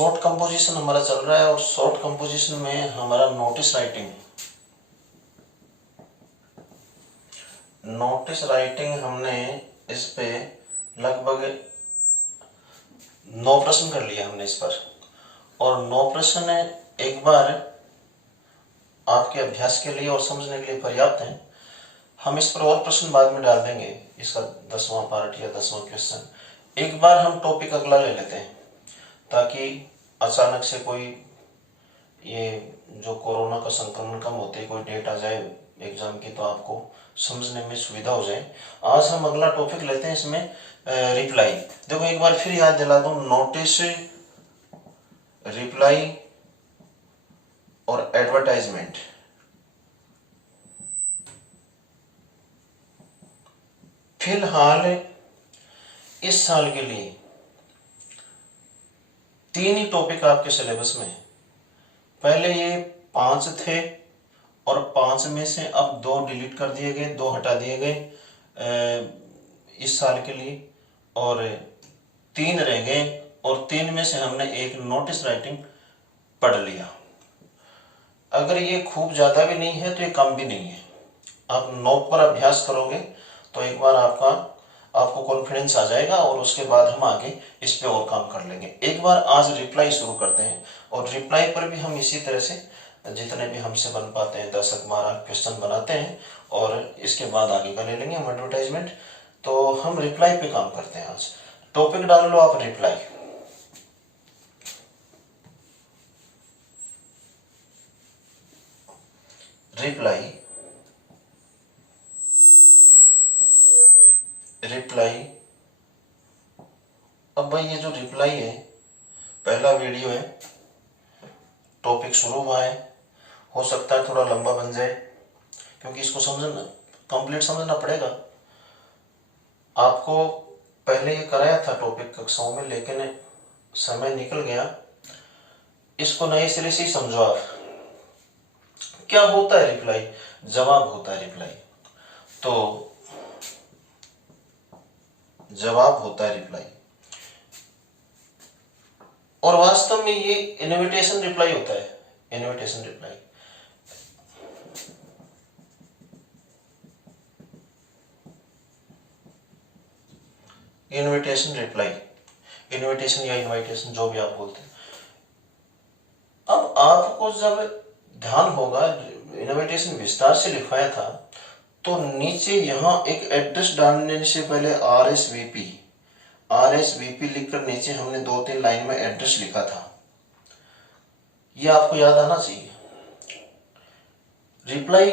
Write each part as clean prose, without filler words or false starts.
Short composition हमारा चल रहा है और शॉर्ट कंपोजिशन में हमारा नोटिस राइटिंग हमने इस पे लगभग 9 प्रश्न कर लिए हमने इस पर, और 9 प्रश्न एक बार आपके अभ्यास के लिए और समझने के लिए पर्याप्त हैं। हम इस पर और प्रश्न बाद में डाल देंगे, इसका 10वां पार्ट या 10वां क्वेश्चन। एक बार हम टॉपिक अगला ले लेते हैं ताकि अचानक से कोई ये जो कोरोना का संक्रमण कम होते कोई डेट आ जाए एग्जाम की तो आपको समझने में सुविधा हो जाए। आज हम अगला टॉपिक लेते हैं, इसमें रिप्लाई। देखो एक बार फिर याद दिला दूं, नोटिस, रिप्लाई और एडवर्टाइजमेंट। फिलहाल इस साल के लिए 3 ही टॉपिक आपके सिलेबस में है। पहले ये 5 थे और 5 में से अब 2 डिलीट कर दिए गए, 2 हटा दिए गए इस साल के लिए, और 3 रह गए, और 3 में से हमने एक नोटिस राइटिंग पढ़ लिया। अगर ये खूब ज्यादा भी नहीं है तो ये कम भी नहीं है। आप नोट पर अभ्यास करोगे तो एक बार आपको कॉन्फिडेंस आ जाएगा और उसके बाद हम आगे इस पे और काम कर लेंगे। एक बार आज रिप्लाई शुरू करते हैं, और रिप्लाई पर भी हम इसी तरह से जितने भी हमसे बन पाते हैं 10-12 क्वेश्चन बनाते हैं, और इसके बाद आगे का ले लेंगे हम एडवर्टाइजमेंट। तो हम रिप्लाई पे काम करते हैं। आज टॉपिक डाल लो आप, रिप्लाई। रिप्लाई। अब भाई ये जो रिप्लाई है, पहला वीडियो है, टॉपिक शुरू हुआ है, हो सकता है थोड़ा लंबा बन जाए क्योंकि इसको समझना कंप्लीट समझना पड़ेगा। आपको पहले ये कराया था टॉपिक कक्षाओं में, लेकिन समय निकल गया। इसको नए सिरे से ही समझो आप। क्या होता है रिप्लाई? जवाब होता है रिप्लाई। तो जवाब होता है रिप्लाई, और वास्तव में ये इनविटेशन रिप्लाई होता है। Invitation reply, invitation reply, invitation या इनविटेशन जो भी आप बोलते हैं। अब आपको जब ध्यान होगा, इनविटेशन विस्तार से लिखवाया था तो नीचे यहां एक एड्रेस डालने से पहले आरएसवीपी लिखकर नीचे हमने 2-3 लाइन में एड्रेस लिखा था। यह आपको याद आना चाहिए। रिप्लाई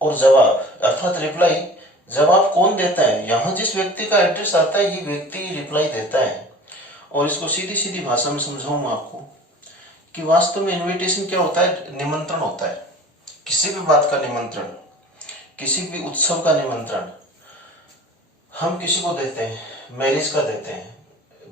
और जवाब, अर्थात रिप्लाई जवाब कौन देता है? यहां जिस व्यक्ति का एड्रेस आता है ये व्यक्ति रिप्लाई देता है। और इसको सीधी सीधी भाषा में समझाऊं मैं आपको कि वास्तव में इनविटेशन क्या होता है? निमंत्रण होता है। किसी भी बात का निमंत्रण, किसी भी उत्सव का निमंत्रण हम किसी को देते हैं। मैरिज का देते हैं,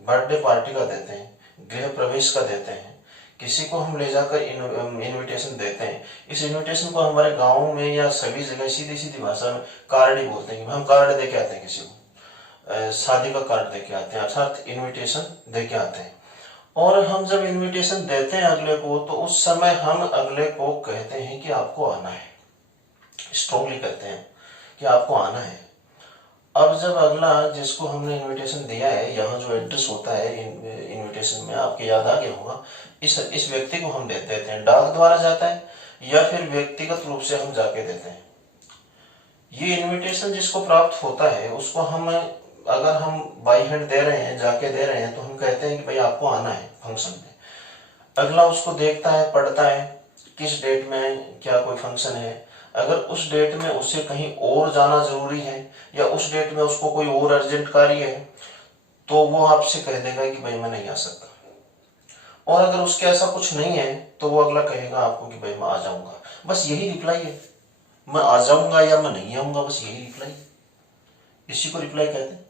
बर्थडे पार्टी का देते हैं, गृह प्रवेश का देते हैं, किसी को हम ले जाकर इनविटेशन देते हैं। इस इनविटेशन को हमारे गांव में या सभी जगह सीधी सीधी भाषा में कार्ड ही बोलते हैं कि हम कार्ड दे के आते हैं, किसी को शादी का कार्ड दे के आते हैं, अर्थात इन्विटेशन दे के आते हैं। और हम जब इन्विटेशन देते हैं अगले को, तो उस समय हम अगले को कहते हैं कि आपको आना है, स्ट्रांगली कहते हैं कि आपको आना है। अब जब अगला जिसको हमने इनविटेशन दिया है, यहाँ जो एड्रेस होता है इनविटेशन में, आपके याद आ गया होगा, इस व्यक्ति को हम दे देते हैं। डाक द्वारा जाता है या फिर व्यक्तिगत रूप से हम जाके देते हैं। ये इनविटेशन जिसको प्राप्त होता है उसको हम, अगर हम बाई हैंड दे रहे हैं, जाके दे रहे हैं, तो हम कहते हैं कि भाई आपको आना है फंक्शन में। अगला उसको देखता है, पढ़ता है किस डेट में क्या कोई फंक्शन है। अगर उस डेट में उसे कहीं और जाना जरूरी है या उस डेट में उसको कोई और अर्जेंट कार्य है, तो वो आपसे कह देगा कि भाई मैं नहीं आ सकता। और अगर उसके ऐसा कुछ नहीं है तो वो अगला कहेगा आपको कि भाई मैं आ जाऊंगा। बस यही रिप्लाई है, मैं आ जाऊंगा या मैं नहीं आऊंगा, बस यही रिप्लाई, इसी को रिप्लाई कहते हैं।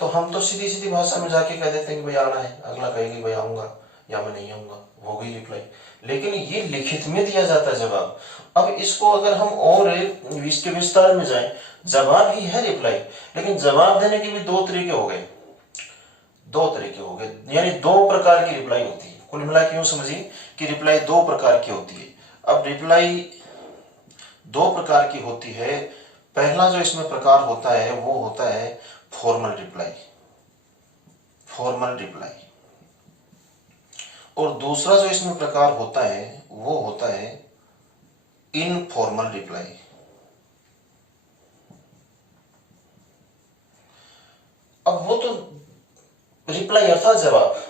तो हम तो सीधी सीधी भाषा में जाके कह देते हैं कि भाई आना है, अगला कहेगी भाई आऊंगा या मैं नहीं आऊंगा, हो गई रिप्लाई। लेकिन ये लिखित में दिया जाता है जवाब। अब इसको अगर हम और इसके विस्तार में जाएं, जवाब ही है रिप्लाई, लेकिन जवाब देने के भी 2 तरीके हो गए। दो तरीके हो गए, यानी दो प्रकार की रिप्लाई होती है। कुल मिला के यूं समझिए कि रिप्लाई दो प्रकार की होती है। अब रिप्लाई दो प्रकार की होती है। पहला जो इसमें प्रकार होता है वो होता है फॉर्मल रिप्लाई, फॉर्मल रिप्लाई। और दूसरा जो इसमें प्रकार होता है वो होता है इनफॉर्मल रिप्लाई। अब वो तो रिप्लाई अर्थात जवाब,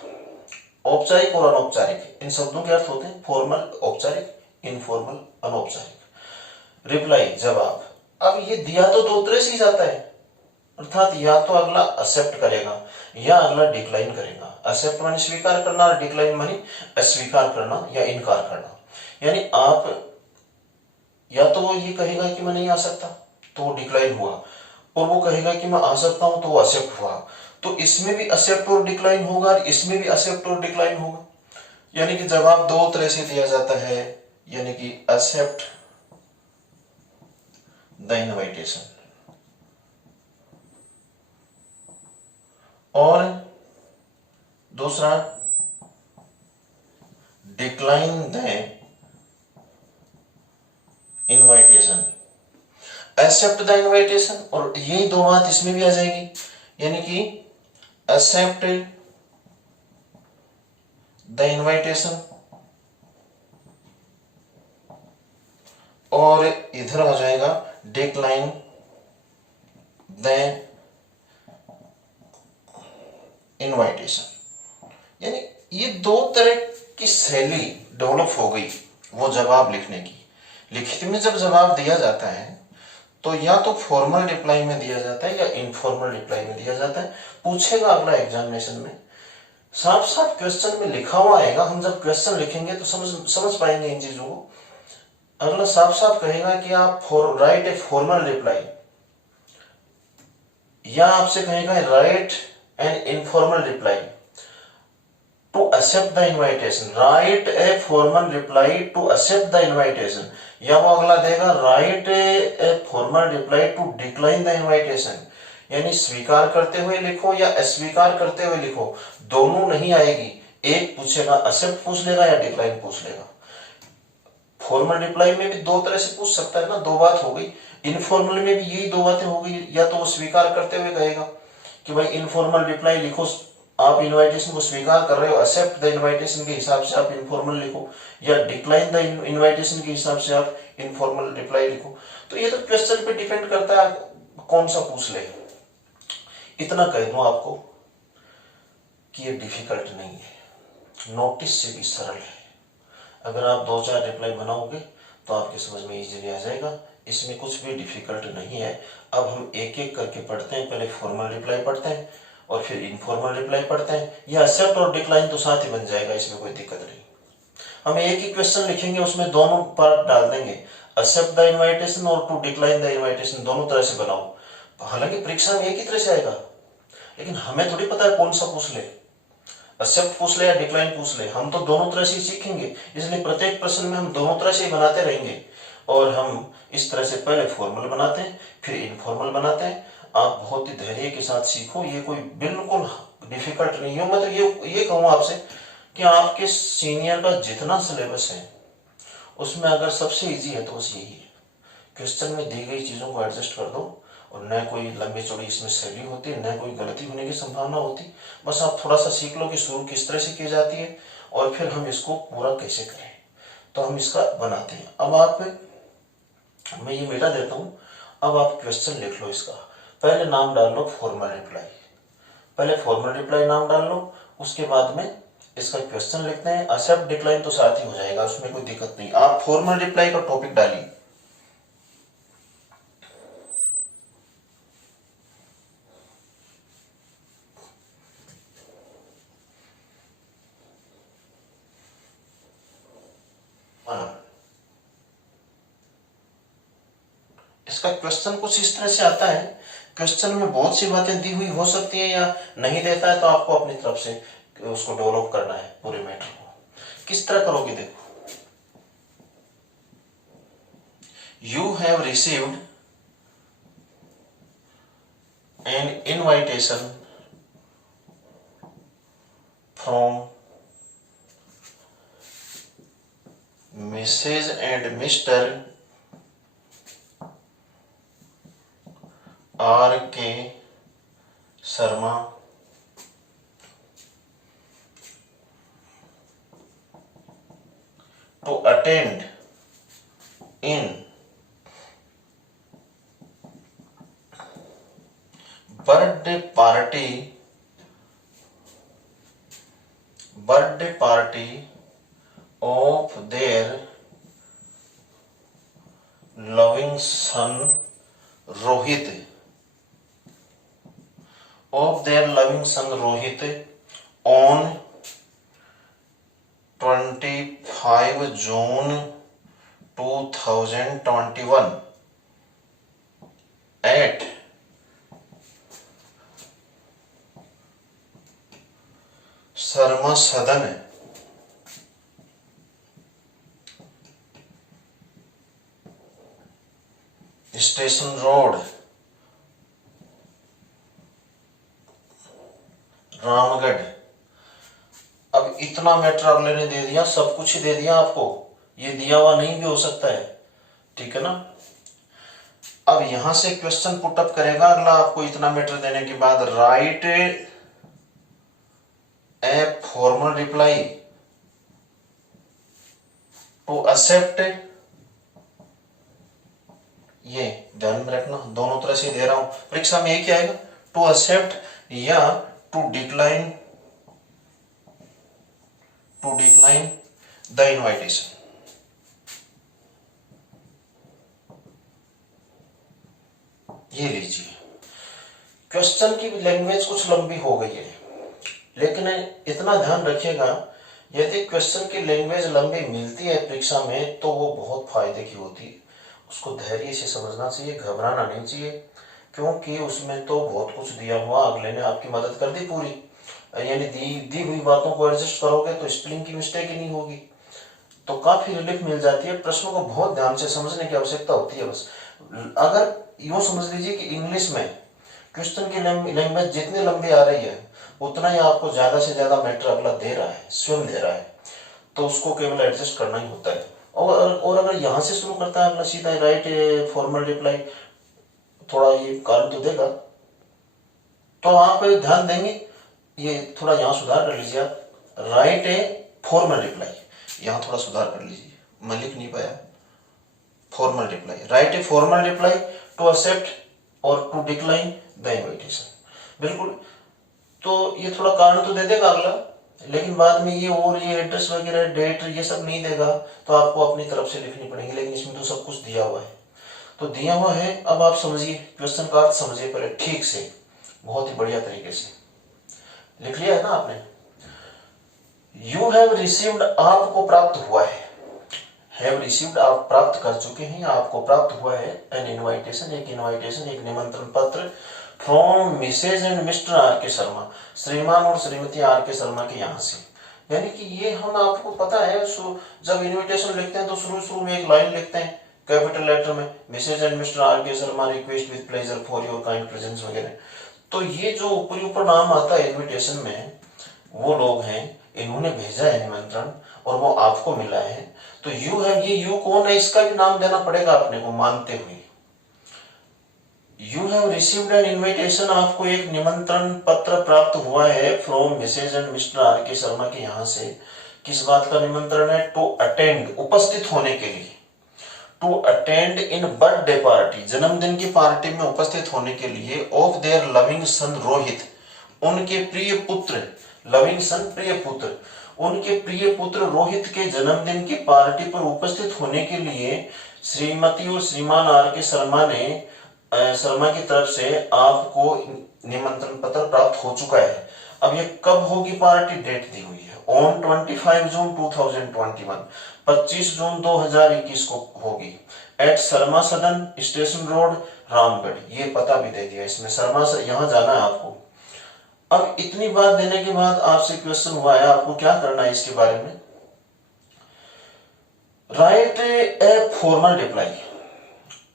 औपचारिक और अनौपचारिक, इन शब्दों के अर्थ होते हैं फॉर्मल औपचारिक, इनफॉर्मल अनौपचारिक। रिप्लाई जवाब, अब ये दिया तो दो तरह से ही जाता है, अर्थात या तो अगला एक्सेप्ट करेगा या अगला डिक्लाइन करेगा। एक्सेप्ट माने स्वीकार करना और डिक्लाइन माने अस्वीकार करना या इनकार करना। यानी आप या तो वो ये कहेगा कि मैं नहीं आ सकता तो वो डिक्लाइन हुआ, और वो कहेगा कि मैं आ सकता हूं तो वो एक्सेप्ट हुआ। तो इसमें भी एक्सेप्ट और डिक्लाइन होगा और इसमें भी एक्सेप्ट और डिक्लाइन होगा। यानी कि जवाब दो तरह से दिया जाता है, यानी कि एक्सेप्ट द इनविटेशन और दूसरा decline the invitation. Accept the invitation और यही दो बात इसमें भी आ जाएगी, यानी कि एक्सेप्ट द इनविटेशन और इधर हो जाएगा डिक्लाइन द इनविटेशन। यानी ये दो तरह की शैली डेवलप हो गई वो जवाब लिखने की। लिखित में जब जवाब दिया जाता है तो या तो फॉर्मल रिप्लाई में दिया जाता है या इनफॉर्मल रिप्लाई में दिया जाता है। पूछेगा अगला एग्जामिनेशन में, साफ साफ क्वेश्चन में लिखा हुआ आएगा। हम जब क्वेश्चन लिखेंगे तो समझ पाएंगे इन चीजों को। अगला साफ साफ कहेगा कि आप राइट ए फॉर्मल रिप्लाई, या आपसे कहेगा write an informal reply to accept the invitation, write a formal reply to accept the invitation, या वो अगला देगा write a formal reply to decline the invitation. यानी स्वीकार करते हुए लिखो या अस्वीकार करते हुए लिखो, दोनों नहीं आएगी। एक पूछेगा एक्सेप्ट पूछ लेगा या डिक्लाइन पूछ लेगा। फॉर्मल रिप्लाई में भी दो तरह से पूछ सकता है ना, दो बात हो गई। इनफॉर्मल में भी यही दो बातें हो गई, या तो वो स्वीकार करते हुए कहेगा कि भाई इनफॉर्मल रिप्लाई लिखो, आप इनविटेशन को स्वीकार कर रहे हो, एक्सेप्ट द इनविटेशन के हिसाब से आप इनफॉर्मल लिखो, या डिक्लाइन द इनविटेशन के हिसाब से आप इनफॉर्मल रिप्लाई लिखो। तो ये तो क्वेश्चन पे डिपेंड करता है कौन सा पूछ ले। इतना कह दूं आपको कि ये डिफिकल्ट नहीं है, नोटिस से भी सरल है। अगर आप दो चार रिप्लाई बनाओगे तो आपके समझ में इजीली आ जाएगा। इसमें कुछ भी डिफिकल्ट नहीं है। अब हम एक एक करके पढ़ते हैं। पहले फॉर्मल रिप्लाई पढ़ते हैं और फिर इनफॉर्मल रिप्लाई पढ़ते हैं। या एक्सेप्ट और डिक्लाइन तो साथ ही बन जाएगा, इसमें कोई दिक्कत नहीं। हम एक ही क्वेश्चन लिखेंगे, उसमें दोनों पार्ट डाल देंगे, एक्सेप्ट द इनविटेशन और टू डिक्लाइन द इनविटेशन, दोनों तरह से बनाओ। हालांकि परीक्षा में एक ही तरह से आएगा, लेकिन हमें थोड़ी पता है कौन सा पूछ ले, एक्सेप्ट पूछ ले या डिक्लाइन पूछ ले। हम तो दोनों तरह से सीखेंगे, इसलिए प्रत्येक प्रश्न में हम दोनों तरह से बनाते रहेंगे। और हम इस तरह से पहले फॉर्मल बनाते हैं फिर इनफॉर्मल बनाते हैं। आप बहुत ही धैर्य के साथ सीखो, ये कोई बिल्कुल डिफिकल्ट नहीं हो। मैं तो ये कहूँ आपसे कि आपके सीनियर का जितना सिलेबस है उसमें अगर सबसे इजी है तो बस यही है। क्वेश्चन में दी गई चीजों को एडजस्ट कर दो, और न कोई लंबी चौड़ी इसमें शैली होती है, न कोई गलती होने की संभावना होती। बस आप थोड़ा सा सीख लो कि शुरू किस तरह से की जाती है और फिर हम इसको पूरा कैसे करें, तो हम इसका बनाते हैं। अब आप, मैं ये मिटा देता हूं, अब आप क्वेश्चन लिख लो इसका। पहले नाम डाल लो फॉर्मल रिप्लाई, पहले फॉर्मल रिप्लाई नाम डाल लो, उसके बाद में इसका क्वेश्चन लिखते हैं। एक्सेप्ट डिक्लाइन तो साथ ही हो जाएगा, उसमें कोई दिक्कत नहीं। आप फॉर्मल रिप्लाई का टॉपिक डालिए। इसका क्वेश्चन कुछ इस तरह से आता है। क्वेश्चन में बहुत सी बातें दी हुई हो सकती है या नहीं देता है, तो आपको अपनी तरफ से उसको डेवलप करना है पूरे मैटर को। किस तरह करोगे, देखो, you have received an invitation from Mrs and Mr R K Sharma to attend in birthday party of their loving son Rohit on 25 June 2021 at Sharma Sadan station road Ramgarh. अब इतना मैटर अगले ने दे दिया, सब कुछ ही दे दिया आपको, ये दिया हुआ नहीं भी हो सकता है, ठीक है ना। अब यहां से क्वेश्चन पुटअप करेगा अगला आपको इतना मैटर देने के बाद, write a formal reply to accept, ये ध्यान में रखना, दोनों तरह से दे रहा हूं, परीक्षा में एक ही आएगा, टू एक्सेप्ट या टू डिक्लाइन द इनविटेशन। ये लीजिए, क्वेश्चन की लैंग्वेज कुछ लंबी हो गई है, लेकिन इतना ध्यान रखिएगा, यदि क्वेश्चन की लैंग्वेज लंबी मिलती है परीक्षा में तो वो बहुत फायदे की होती है, उसको धैर्य से समझना चाहिए, घबराना नहीं चाहिए, क्योंकि उसमें तो बहुत कुछ दिया हुआ, अगले ने आपकी मदद कर दी पूरी, यानी दी हुई बातों को एडजस्ट करोगे तो स्पेलिंग की मिस्टेक ही नहीं होगी, तो काफी रिलीफ मिल जाती है। प्रश्नों को बहुत ध्यान से समझने की आवश्यकता होती है। बस अगर यूं समझ लीजिए कि इंग्लिश में क्वेश्चन की लैंग्वेज जितनी लंबी आ रही है उतना ही आपको ज्यादा से ज्यादा मैटर अगला दे रहा है, स्वयं दे रहा है, तो उसको केवल एडजस्ट करना ही होता है। और अगर यहां से शुरू करता है अगला सीधा राइट फॉर्मल रिप्लाई, थोड़ा ये कारण तो देगा, तो आप ध्यान देंगे, ये थोड़ा यहाँ सुधार कर लीजिए आप, राइट ए फॉर्मल रिप्लाई, यहाँ थोड़ा सुधार कर लीजिए, मैं लिख नहीं पाया, formal reply, write a formal reply to accept और टू डिक्लाइन द इनविटेशन। बिल्कुल, तो ये थोड़ा कारण तो दे देगा अगला, लेकिन बाद में ये और ये एड्रेस वगैरह डेट ये सब नहीं देगा, तो आपको अपनी तरफ से लिखनी पड़ेगी, लेकिन इसमें तो सब कुछ दिया हुआ है, तो दिया हुआ है। अब आप समझिए, क्वेश्चन का अर्थ समझिए पहले ठीक से, बहुत ही बढ़िया तरीके से लिख लिया है ना आपने। यू हैव रिसीव्ड, आपको प्राप्त हुआ है, हैव रिसीव्ड आप प्राप्त कर चुके हैं, आपको प्राप्त हुआ है, एन इनविटेशन, एक इनविटेशन, एक निमंत्रण पत्र, from Mrs and Mr R K Sharma, श्रीमान और श्रीमती आर के शर्मा के यहाँ से। यानी कि ये हम आपको पता है, जब इनविटेशन लिखते हैं तो शुरू में एक लाइन लिखते हैं कैपिटल लेटर में, Mrs and Mr R K Sharma request with pleasure for your kind presence वगैरह। तो ये जो ऊपर नाम आता है इनविटेशन में, वो लोग हैं, इन्होंने भेजा है निमंत्रण और वो आपको मिला है, तो यू है, ये यू कौन है इसका भी नाम देना पड़ेगा अपने को मानते हुए। You have received an invitation, आपको एक निमंत्रण पत्र प्राप्त हुआ है, from Mrs and Mr R K Sharma के यहाँ से। किस बात का निमंत्रण है? टू अटेंड, उपस्थित होने के लिए, to attend in birthday party, जन्मदिन की पार्टी में उपस्थित होने के लिए, of their loving son Rohit, उनके प्रिय पुत्र, लविंग सन प्रिय पुत्र, उनके प्रिय पुत्र रोहित के जन्मदिन की पार्टी पर उपस्थित होने के लिए श्रीमती और श्रीमान आर के शर्मा की तरफ से आपको निमंत्रण पत्र प्राप्त हो चुका है। अब ये कब होगी पार्टी? डेट दी हुई है, ऑन 25 जून 2021, 25 जून 2021 को होगी, eight Sharma Sadan station road Ramgarh. ये पता भी दे दिया इसमें, शर्मा से यहाँ जाना है आपको। अब इतनी बात देने के बाद आपसे क्वेश्चन हुआ है, आपको क्या करना है इसके बारे में? राइट ए फॉर्मल रिप्लाई,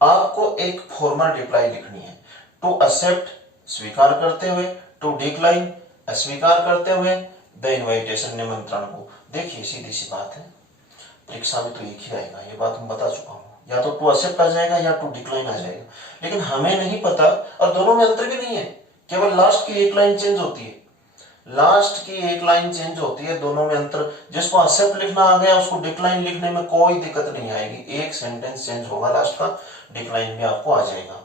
आपको एक फॉर्मल रिप्लाई लिखनी है। टू एक्सेप्ट, स्वीकार करते हुए, टू डिक्लाइन, अस्वीकार करते हुए, द इनविटेशन, निमंत्रण को। देखिए सीधी सी बात है, परीक्षा में तो एक ही आएगा, ये बात हम बता चुका हूँ, या तो टू एक्सेप्ट आ जाएगा या टू डिक्लाइन आ जाएगा। लेकिन हमें नहीं पता, और दोनों में अंतर भी नहीं है, केवल लास्ट की एक लाइन चेंज होती है, लास्ट की एक लाइन चेंज होती है, दोनों में अंतर। जिसको एक्सेप्ट लिखना आ गया उसको डिक्लाइन लिखने में कोई दिक्कत नहीं आएगी, एक सेंटेंस चेंज होगा लास्ट का, डिक्लाइन भी आपको आ जाएगा,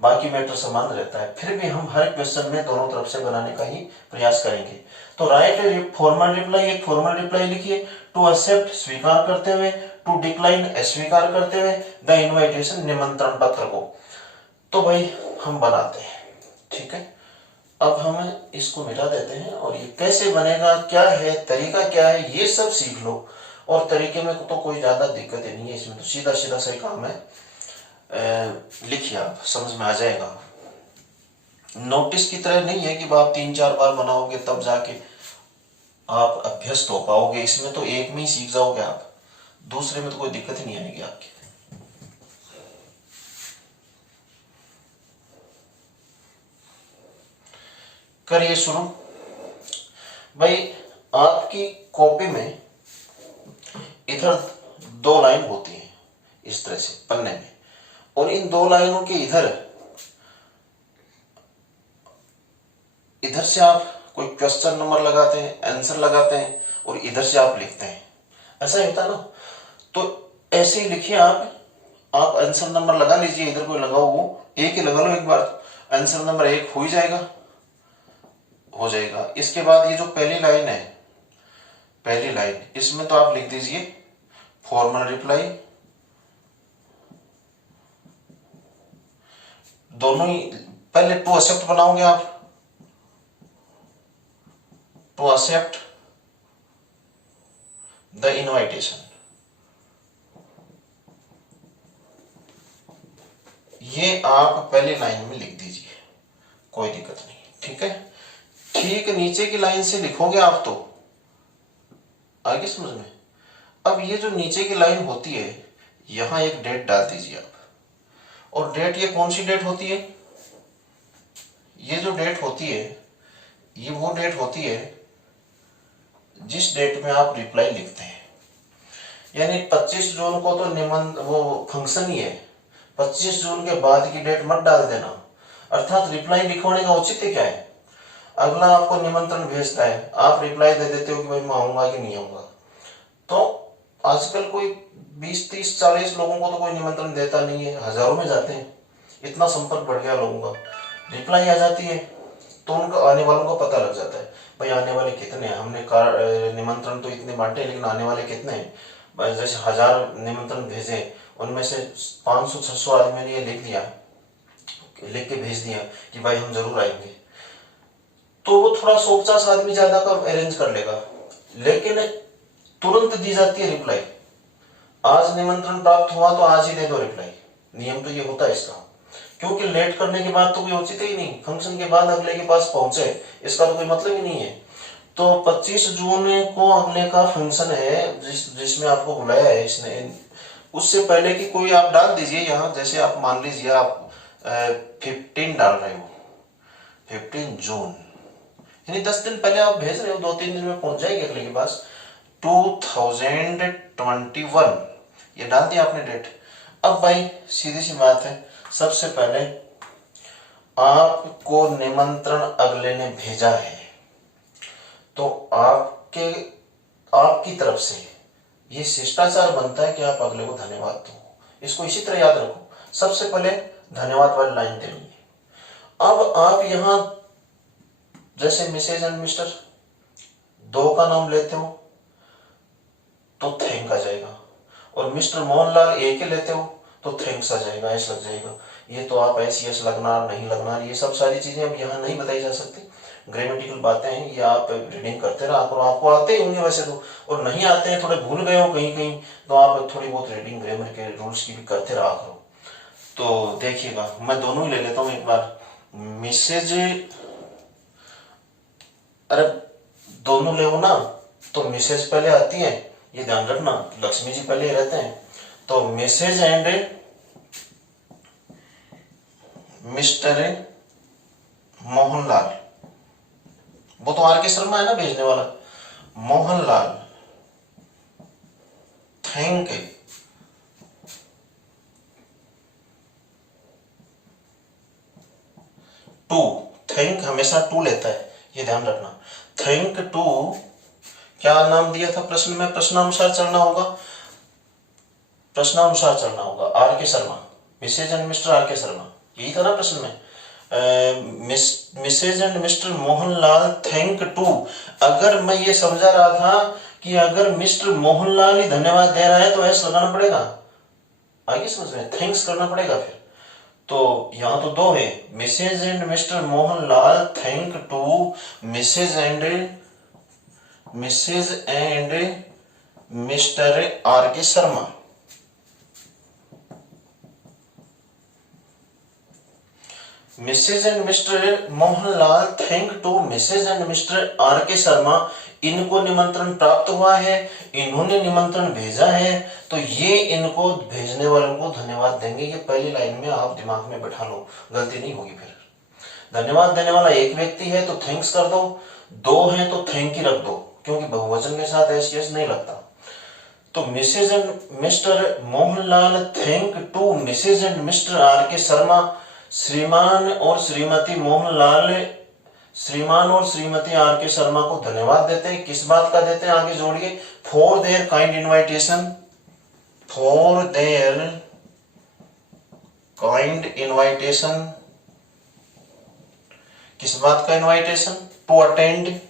बाकी मैटर समान रहता है। फिर भी हम हर क्वेश्चन में दोनों तरफ से बनाने का ही प्रयास करेंगे। तो राइट फॉर्मल रिप्लाई, एक फॉर्मल रिप्लाई लिखिए, टू एक्सेप्ट स्वीकार करते हुए, टू डिक्लाइन अस्वीकार करते हुए, द इनविटेशन निमंत्रण पत्र को। तो भाई हम बनाते हैं, ठीक है। अब हम इसको मिटा देते हैं, और ये कैसे बनेगा, क्या है तरीका, क्या है, ये सब सीख लो। और तरीके में तो कोई ज्यादा दिक्कत नहीं है, इसमें तो सीधा सीधा सही काम है। लिखिए, आप समझ में आ जाएगा। नोटिस की तरह नहीं है कि आप 3-4 बार बनाओगे तब जाके आप अभ्यस्त हो पाओगे, इसमें तो एक में ही सीख जाओगे आप, दूसरे में तो कोई दिक्कत ही नहीं आएगी आपकी। करिए शुरू। भाई आपकी कॉपी में इधर 2 लाइन होती है इस तरह से पन्ने में, और इन 2 लाइनों के इधर से आप कोई क्वेश्चन नंबर लगाते हैं, आंसर लगाते हैं, और इधर से आप लिखते हैं, ऐसा ही होता है ना। तो ऐसे ही लिखिए आप आंसर नंबर लगा लीजिए, इधर कोई लगाओ, वो एक ही लगा लो एक बार, आंसर नंबर 1 हो ही जाएगा, हो जाएगा। इसके बाद ये जो पहली लाइन है, पहली लाइन, इसमें तो आप लिख दीजिए फॉर्मल रिप्लाई, दोनों ही। पहले टू एक्सेप्ट बनाओगे आप, टू एक्सेप्ट द इनविटेशन, ये आप पहली लाइन में लिख दीजिए, कोई दिक्कत नहीं, ठीक है। ठीक नीचे की लाइन से लिखोगे आप तो आगे समझ में। अब ये जो नीचे की लाइन होती है, यहां एक डेट डाल दीजिए आप, और डेट ये कौन सी डेट होती है, ये जो डेट होती है, ये वो डेट होती है जिस डेट में आप रिप्लाई लिखते हैं। यानी 25 जून को तो वो फंक्शन ही है, 25 जून के बाद की डेट मत डाल देना। अर्थात रिप्लाई लिखवाने का औचित्य क्या है, अगला आपको निमंत्रण भेजता है, आप रिप्लाई दे देते हो कि भाई मैं आऊंगा कि नहीं आऊंगा। तो आजकल कोई 20, 30, 40 लोगों को तो कोई निमंत्रण देता नहीं है, हजारों में जाते हैं, इतना संपर्क बढ़ गया लोगों का। रिप्लाई आ जाती है तो उनको आने वालों को पता लग जाता है, भाई आने वाले कितने हैं, हमने निमंत्रण तो इतने बांटे लेकिन आने वाले कितने हैं। जैसे 1000 निमंत्रण भेजे, उनमें से 500-600 आदमी ने ये लिख के भेज दिया कि भाई हम जरूर आएंगे, तो वो थोड़ा 150 आदमी ज्यादा का अरेंज कर लेगा। लेकिन तुरंत दी जाती है रिप्लाई, आज निमंत्रण प्राप्त हुआ तो आज ही दे दो रिप्लाई, नियम तो ये होता है इसका। क्योंकि लेट करने के बाद तो कोई औचित्य ही नहीं, फंक्शन के बाद अगले के पास पहुंचे इसका तो कोई मतलब ही नहीं है। तो 25 जून को अगले का फंक्शन है जिसमें आपको बुलाया है इसने, उससे पहले की कोई आप डाल दीजिए यहाँ। जैसे आप मान लीजिए आप 15 डाल रहे हो, 15 जून, यानी 10 दिन पहले आप भेज रहे हो, 2-3 दिन में पहुंच जाएगी अगले के पास। 2021 ये डाल दिया आपने डेट। अब भाई सीधी सी बात है, सबसे पहले आपको निमंत्रण अगले ने भेजा है, तो आपकी तरफ से ये शिष्टाचार बनता है कि आप अगले को धन्यवाद दो। इसको इसी तरह याद रखो, सबसे पहले धन्यवाद वाली लाइन देनी है। अब आप यहां जैसे मिसेज एंड मिस्टर 2 का नाम लेते हो तो थैंक आ जाएगा, और मिस्टर मोहनलाल एक ही लेते हो तो थैंक्स आ जाएगा, एस लग जाएगा। ये तो आप एस लगना नहीं लगना, ये सब सारी चीजें अब यहाँ नहीं बताई जा सकती, ग्रामेटिकल बातें हैं, ये आप रीडिंग करते रहा करो, आपको आते ही होंगे वैसे तो, और नहीं आते हैं थोड़े भूल गए हो कहीं कहीं तो आप थोड़ी बहुत रीडिंग ग्रामर के रूल्स की भी करते रहा करो। तो देखिएगा, मैं दोनों ही ले लेता हूँ एक बार। मिसेज, अरे दोनों ले ना तो मिसेज पहले आती है, ये ध्यान रखना, लक्ष्मी जी पहले रहते हैं। तो मिसेज एंड मिस्टर मोहनलाल, वो तो आर के शर्मा है ना भेजने वाला, मोहनलाल थैंक टू, थैंक हमेशा टू लेता है, ये ध्यान रखना। थैंक टू, क्या नाम दिया था प्रश्न में? प्रश्नानुसार चलना होगा, प्रश्नानुसार चलना होगा। R K Sharma, Mrs and Mr R K Sharma, यही था ना प्रश्न में। Mrs and Mr Mohanlal thank to, अगर मैं ये समझा रहा था कि अगर मिस्टर मोहनलाल ही धन्यवाद दे रहा है तो एस लगाना पड़ेगा, आगे समझ में, थैंक्स करना पड़ेगा फिर। तो यहां तो दो है, Mrs and Mr Mohanlal thank to Mrs and Mr R K Sharma. Mrs and Mr Mohanlal thank to Mrs and Mr R K Sharma, इनको निमंत्रण प्राप्त हुआ है, इन्होंने निमंत्रण भेजा है, तो ये इनको भेजने वालों को धन्यवाद देंगे। ये पहली लाइन में आप दिमाग में बैठा लो, गलती नहीं होगी फिर। धन्यवाद देने वाला एक व्यक्ति है तो थैंक्स कर दो, दो है तो थैंक ही रख दो, क्योंकि बहुवचन के साथ एस यस नहीं लगता। तो Mrs and Mr Mohanlal thank to Mrs and Mr R K Sharma, श्रीमान और श्रीमती मोहनलाल, श्रीमान और श्रीमती आर के शर्मा को धन्यवाद देते हैं। किस बात का देते हैं? आगे जोड़िए, for their kind invitation, for their kind invitation, किस बात का इनवाइटेशन? टू अटेंड,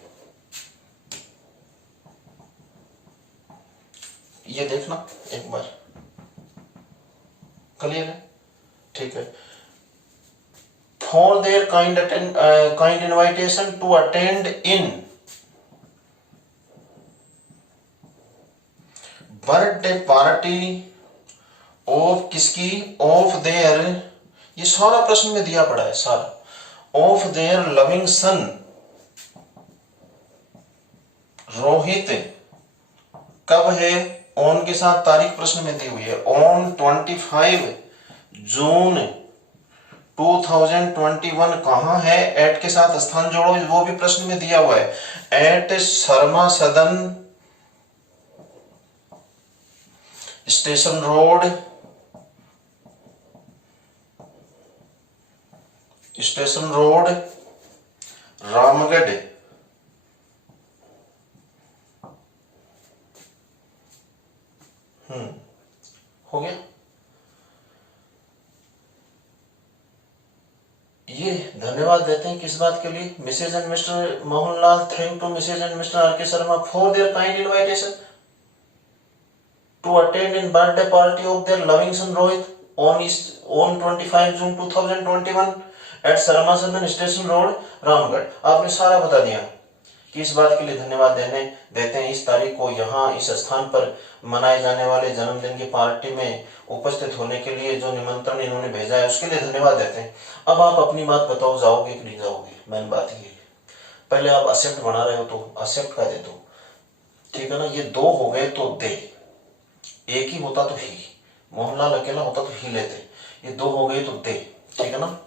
ये देखना एक बार, क्लियर है? ठीक है। For their kind invitation to attend in birthday party of, किसकी? ऑफ देयर, ये सारा प्रश्न में दिया पड़ा है सारा, of their loving son Rohit, कब है? ऑन के साथ तारीख प्रश्न में दी हुई है, ऑन 25 जून 2021। कहां है? एट के साथ स्थान जोड़ो, वो भी प्रश्न में दिया हुआ है, eight Sharma Sadan station road, station road Ramgarh. हो गया। ये धन्यवाद देते हैं किस बात के लिए? Mrs and Mr Mohanlal thank to Mrs and Mr R K Sharma for their kind invitation to attend in birthday party of their loving son Rohit on 25 June 2021 at Sharma Sadan station road Ramgarh. आपने सारा बता दिया कि इस बात के लिए धन्यवाद देते हैं, इस तारीख को यहाँ इस स्थान पर मनाए जाने वाले जन्मदिन की पार्टी में उपस्थित होने के लिए जो निमंत्रण इन्होंने भेजा है उसके लिए धन्यवाद देते हैं। अब आप अपनी बात बताओ, जाओगे कि नहीं जाओगे? मेन बात ये है, पहले आप एक्सेप्ट बना रहे हो तो एक्सेप्ट का दे दो, ठीक है ना। ये दो हो गए तो दे, एक ही होता तो ही, मोहनलाल अकेला होता तो ही लेते, ये दो हो गए तो दे, ठीक है ना।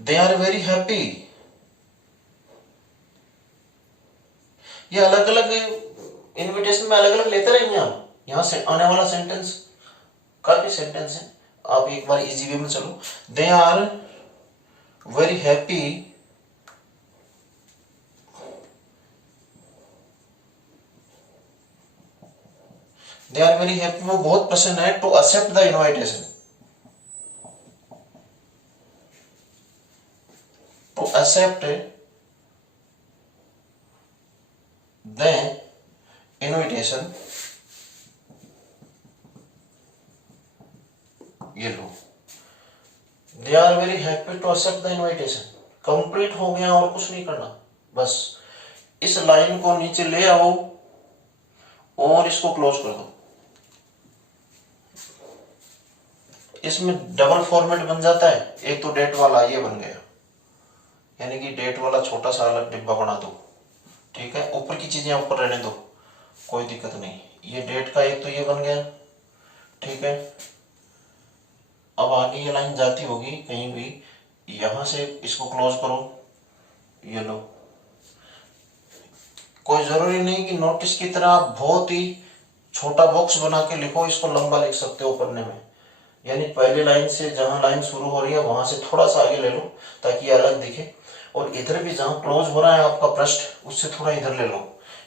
दे आर वेरी हैप्पी, ये अलग अलग इनविटेशन में अलग अलग लेते रहेंगे हम। यहां से आने वाला सेंटेंस काफी सेंटेंस है, आप एक बार इजी वे में चलो। They are very happy they are very happy, वो बहुत प्रसन्न है, to accept the invitation, to accept the invitation. ये लो, they are very happy to accept the invitation, complete हो गया और कुछ नहीं करना, बस इस लाइन को नीचे ले आओ और इसको क्लोज कर दो। इसमें डबल फॉर्मेट बन जाता है, एक तो डेट वाला ये बन गया, यानी कि डेट वाला छोटा सा अलग डिब्बा बना दो, ठीक है। ऊपर की चीजें ऊपर रहने दो, कोई दिक्कत नहीं। ये डेट का एक तो ये बन गया, ठीक है। अब आगे ये लाइन जाती होगी कहीं भी, यहां से इसको क्लोज करो, ये लो, कोई जरूरी नहीं कि नोटिस की तरह आप बहुत ही छोटा बॉक्स बना के लिखो, इसको लंबा लिख सकते हो पढ़ने में। यानी पहली लाइन से जहां लाइन शुरू हो रही है वहां से थोड़ा सा आगे ले लो ताकि ये अलग दिखे, और इधर भी जहां क्लोज हो रहा है आपका पृष्ठ उससे थोड़ा इधर ले लो,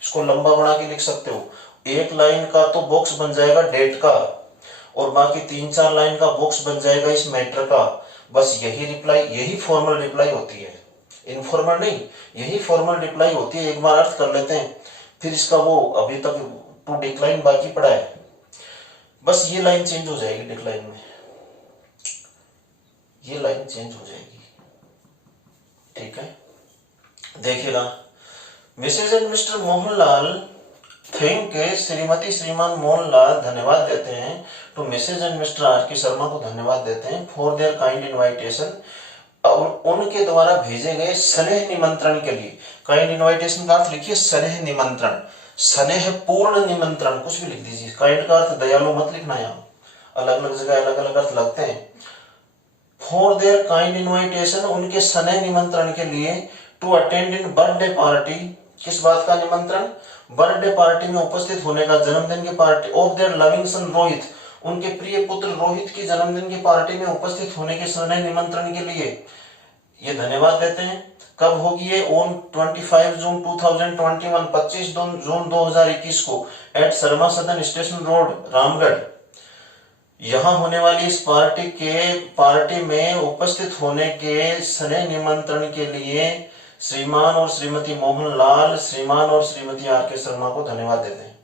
इसको लंबा बना के लिख सकते हो। एक लाइन का तो बॉक्स बन जाएगा डेट का, और बाकी 3-4 लाइन का बॉक्स बन जाएगा इस मैटर का। बस यही रिप्लाई, यही फॉर्मल रिप्लाई होती है, इनफॉर्मल नहीं, यही फॉर्मल रिप्लाई होती है। एक बार अर्थ कर लेते हैं, फिर इसका वो अभी तक टू डिक्लाइन बाकी पड़ा है। बस ये लाइन चेंज हो जाएगी, डिक्लाइन में ये लाइन चेंज हो जाएगी, ठीक है। देखिएगा, Mrs and Mr Mohanlal thank श्रीमती श्रीमान मोहनलाल धन्यवाद देते हैं to Mrs and Mr R K Sharma को धन्यवाद देते हैं फॉर देयर काइंड इनवाइटेशन, और उनके द्वारा भेजे गए स्नेह निमंत्रण के लिए। काइंड इनवाइटेशन का अर्थ लिखिए स्नेह निमंत्रण, स्नेह पूर्ण निमंत्रण, कुछ भी लिख दीजिए। काइंड का अर्थ दयालु मत लिखना, यहाँ अलग अलग जगह अलग अलग अर्थ लगते हैं। फॉर देयर काइंड इनवाइटेशन, उनके स्नेह निमंत्रण के लिए, to attend in birthday party, किस बात का निमंत्रण, बर्थडे पार्टी में उपस्थित होने का, जन्मदिन की party, of their loving son Rohit, उनके प्रिय पुत्र रोहित की जन्मदिन की पार्टी में उपस्थित होने के स्नेह निमंत्रण के लिए ये धन्यवाद देते हैं। कब होगी ये, ऑन 25 जून 2021, 25 जून 2021 को, eight Sharma Sadan station road Ramgarh. यहां होने वाली इस पार्टी में उपस्थित होने के स्नेह निमंत्रण के लिए श्रीमान और श्रीमती मोहनलाल, श्रीमान और श्रीमती आर के शर्मा को धन्यवाद देते हैं।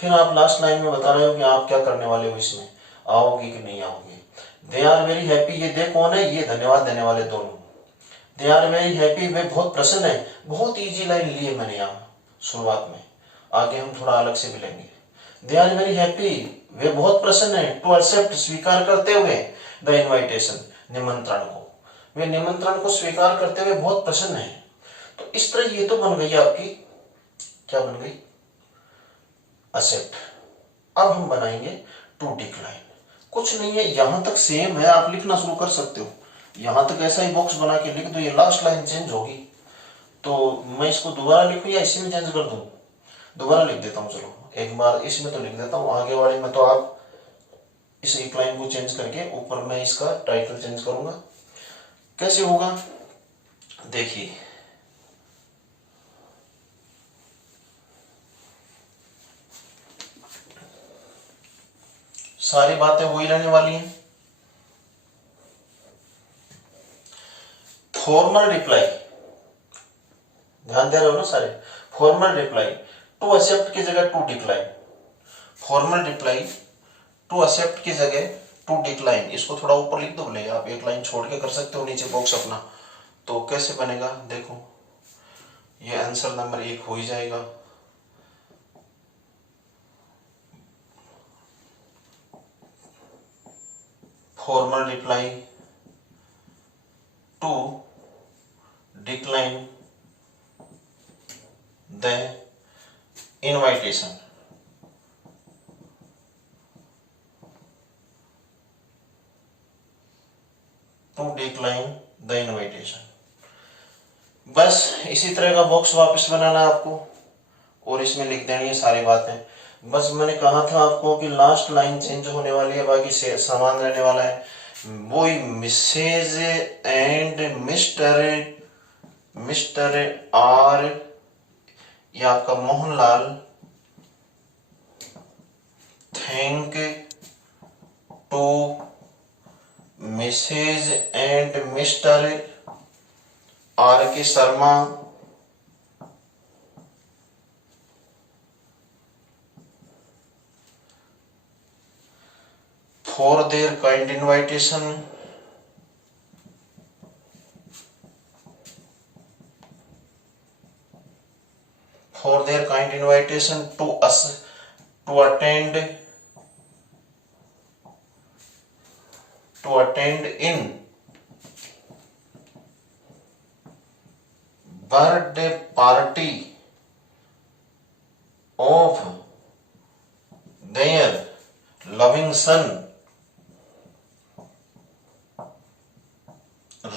फिर आप लास्ट लाइन में बता रहे हो कि आप क्या करने वाले हो, इसमें आओगे कि नहीं आओगे। दे आर वेरी हैप्पी, ये दे कौन है, ये धन्यवाद देने वाले दोनों। दे आर वेरी हैप्पी, वे बहुत प्रसन्न है। बहुत इजी लाइन ली है मैंने यहाँ शुरुआत में, आगे हम थोड़ा अलग से मिलेंगे। दे आर वेरी हैप्पी, वे बहुत प्रसन्न है, टू एक्सेप्ट, स्वीकार करते हुए, द इनवाइटेशन, निमंत्रण को, वे निमंत्रण को स्वीकार करते हुए बहुत प्रसन्न है। तो इस तरह ये तो बन गई आपकी, क्या बन गई, एक्सेप्ट। अब हम बनाएंगे टू डिक्लाइन। कुछ नहीं है, यहां तक सेम है, आप लिखना शुरू कर सकते हो। यहां तक ऐसा ही बॉक्स बना के लिख दो, ये लास्ट लाइन चेंज होगी। तो मैं इसको दोबारा लिखूं या इसी में चेंज कर दूं, दोबारा लिख देता हूं। चलो एक बार इसमें तो लिख देता हूं, आगे वाले में तो आप इस एक लाइन को चेंज करके ऊपर मैं इसका टाइटल चेंज करूंगा। कैसे होगा देखिए, सारी बातें वही रहने वाली हैं। फॉर्मल रिप्लाई, ध्यान दे रहे हो ना सारे, फॉर्मल रिप्लाई टू एक्सेप्ट की जगह to decline, formal reply to accept की जगह टू डिक्लाइन। इसको थोड़ा ऊपर लिख दो, बोले आप एक लाइन छोड़ के कर सकते हो नीचे बॉक्स अपना। तो कैसे बनेगा देखो, ये आंसर नंबर 1 हो ही जाएगा। Formal reply to decline the invitation, to decline the invitation. बस इसी तरह का बॉक्स वापस बनाना आपको, और इसमें लिख देनी है सारी बातें। बस मैंने कहा था आपको कि लास्ट लाइन चेंज होने वाली है, बाकी समान रहने वाला है। वो मिसेज एंड मिस्टर आर, ये आपका Mohanlal thank to Mrs and Mr R K Sharma for their kind invitation to us to attend in birthday party of their loving son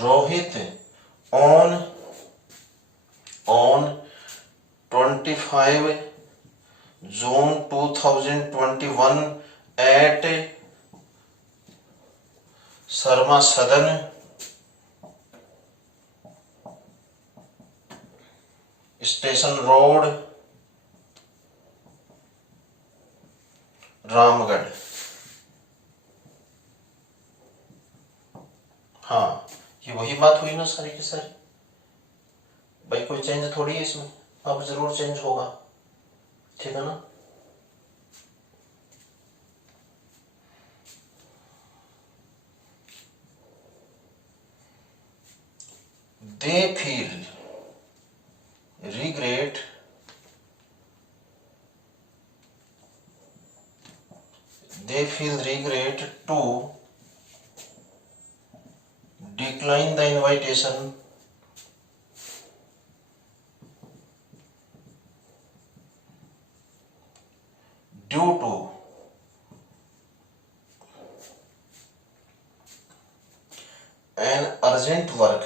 Rohit on 25 June 2021 at Sharma Sadan station road Ramgarh. हाँ, ये वही बात हुई ना सारी की सारी। भाई कोई चेंज थोड़ी है इसमें, अब जरूर चेंज होगा, ठीक है ना। they feel regret to decline the invitation due to an urgent work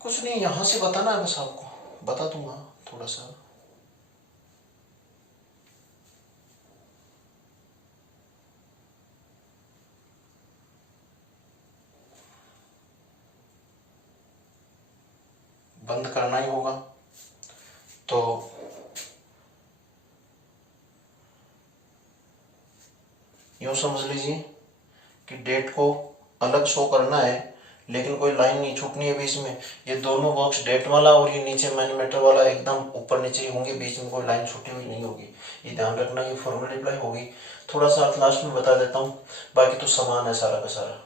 कुछ नहीं, यहां से बताना है बस, आपको बता दूंगा थोड़ा सा। बंद करना ही होगा तो यूं समझ लीजिए कि डेट को अलग शो करना है, लेकिन कोई लाइन नहीं छूटनी है बीच में। ये दोनों बॉक्स डेट वाला और ये नीचे मैनोमीटर वाला एकदम ऊपर नीचे ही होंगे, बीच में कोई लाइन छूटी हुई नहीं होगी, ये ध्यान रखना। ये फॉर्मल रिप्लाई होगी। थोड़ा सा लास्ट में बता देता हूँ, बाकी तो समान है सारा का सारा।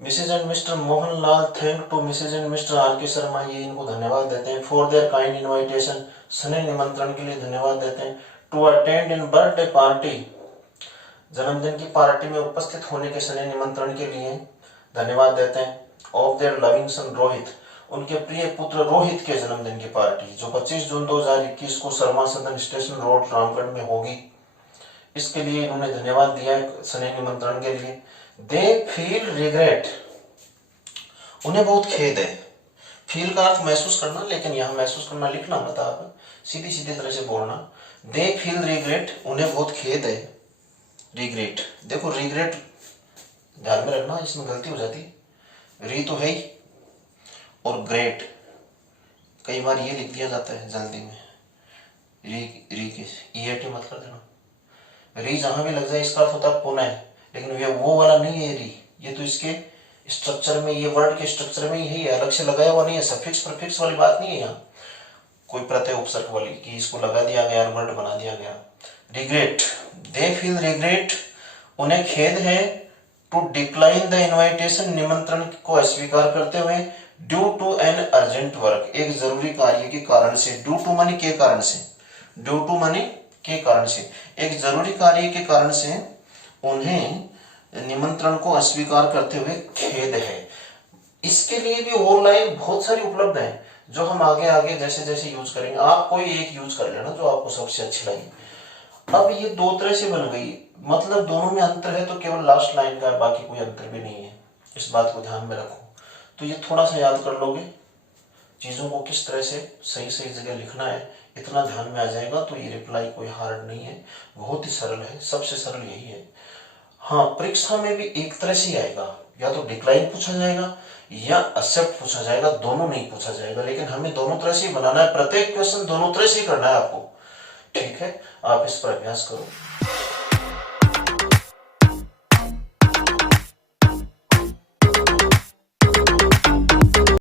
Mrs and Mr Mohanlal thank to Mrs and Mr R K Sharma, ये इनको धन्यवाद देते हैं। फॉर देयर काइंड इनविटेशन, स्नेह निमंत्रण के लिए धन्यवाद देते हैं। To attend in birthday party, जन्मदिन की पार्टी में उपस्थित होने के स्नेह निमंत्रण के लिए धन्यवाद देते हैं। Of their loving son Rohit, उनके प्रिय पुत्र रोहित के जन्मदिन की पार्टी जो 25 जून 2021 को शर्मा सदन स्टेशन रोड रामगढ़ में होगी, इसके लिए इन्होंने धन्यवाद दिया है स्नेह निमंत्रण के लिए। दे फील रिग्रेट, उन्हें बहुत खेद है। फील का अर्थ महसूस करना, लेकिन यहाँ महसूस करना लिखना मत, आप सीधी सीधी तरह से बोलना। दे फील रिग्रेट, उन्हें बहुत खेद है। रिग्रेट, देखो रिग्रेट ध्यान में रखना, इसमें गलती हो जाती। री तो है ही, और ग्रेट कई बार ये लिख दिया जाता है जल्दी में। री के ईएटी मत कर देना। री जहां भी लग जाए इसका अर्थ होता है पुनः, लेकिन ये वो वाला नहीं है री, ये तो इसके स्ट्रक्चर में, ये वर्ड के स्ट्रक्चर में ही है, अलग से लगाया हुआ नहीं है। सफिक्स प्रीफिक्स वाली बात नहीं है यहाँ, कोई प्रत्यय उपसर्ग वाली कि इसको लगा दिया गया और वर्ड बना दिया गया। रिग्रेट, दे फील रिग्रेट, उन्हें खेद है। टू डिक्लाइन द इनविटेशन, निमंत्रण को अस्वीकार करते हुए। Due to an urgent work, एक जरूरी कार्य के कारण से। ड्यू टू मानी के कारण से, ड्यू टू मानी के कारण से, एक जरूरी कार्य के कारण से उन्हें निमंत्रण को अस्वीकार करते हुए खेद है। इसके लिए भी और लाइन बहुत सारी उपलब्ध है जो हम आगे आगे जैसे जैसे यूज करेंगे। आप कोई एक यूज कर लेना जो आपको सबसे अच्छी लगी। अब ये दो तरह से बन गई, मतलब दोनों में अंतर है तो केवल लास्ट लाइन का है, बाकी कोई अंतर भी नहीं है, इस बात को ध्यान में रखो। तो ये थोड़ा सा याद कर लोगे, चीजों को किस तरह से सही सही जगह लिखना है, इतना ध्यान में आ जाएगा तो ये रिप्लाई कोई हार्ड नहीं है, बहुत ही सरल है, सबसे सरल यही है। हाँ, परीक्षा में भी एक तरह से आएगा, या तो डिक्लाइन पूछा जाएगा या एक्सेप्ट पूछा जाएगा, दोनों नहीं पूछा जाएगा, लेकिन हमें दोनों तरह से बनाना है। प्रत्येक क्वेश्चन दोनों तरह से करना है आपको, ठीक है। आप इस पर अभ्यास करो।